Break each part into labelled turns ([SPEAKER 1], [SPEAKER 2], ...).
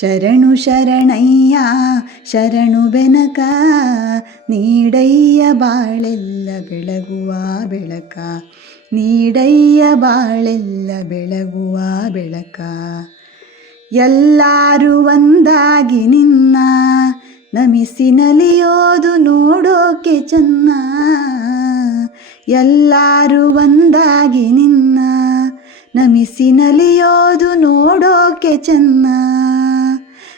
[SPEAKER 1] ಶರಣು ಶರಣಯ್ಯ, ಶರಣು ಬೆನಕ, ನೀಡಯ್ಯ ಬಾಳೆಲ್ಲ ಬೆಳಗುವ ಬೆಳಕ, ನೀಡಯ್ಯ ಬಾಳೆಲ್ಲ ಬೆಳಗುವ ಬೆಳಕ. ಎಲ್ಲರೂ ಒಂದಾಗಿ ನಿನ್ನ, ನಮಿಸಿ ನಲಿಯೋದು ನೋಡೋಕೆ ಚೆನ್ನ. ಎಲ್ಲರೂ ಒಂದಾಗಿ ನಿನ್ನ, ನಮಿಸಿ ನಲಿಯೋದು ನೋಡೋಕೆ ಚೆನ್ನ.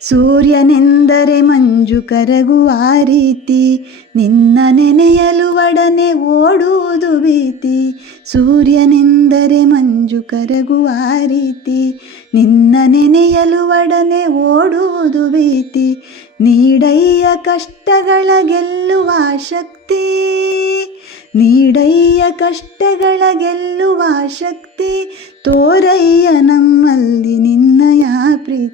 [SPEAKER 1] ಸೂರ್ಯನೆಂದರೆ ಮಂಜು ಕರಗುವ ರೀತಿ, ನಿನ್ನ ನೆನೆಯಲು ಒಡನೆ ಓಡುವುದು ಭೀತಿ. ಸೂರ್ಯನೆಂದರೆ ಮಂಜು ಕರಗುವ ರೀತಿ, ನಿನ್ನ ನೆನೆಯಲು ಒಡನೆ ಓಡುವುದು ಭೀತಿ. ನೀಡಯ್ಯ ಕಷ್ಟಗಳ ಗೆಲ್ಲುವ ಶಕ್ತಿ, ನೀಡಯ್ಯ ಕಷ್ಟಗಳ ಗೆಲ್ಲುವ ಶಕ್ತಿ. ತೋರಯ್ಯ ನಿನ್ನಯ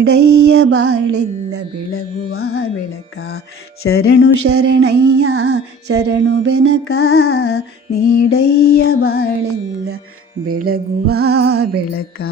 [SPEAKER 1] ನೀಡಯ್ಯ ಬಾಳೆಲ್ಲ ಬೆಳಗುವ ಬೆಳಕ. ಶರಣು ಶರಣಯ್ಯ ಶರಣು ಬೆನಕ. ನೀಡಯ್ಯ ಬಾಳೆಲ್ಲ ಬೆಳಗುವ ಬೆಳಕ.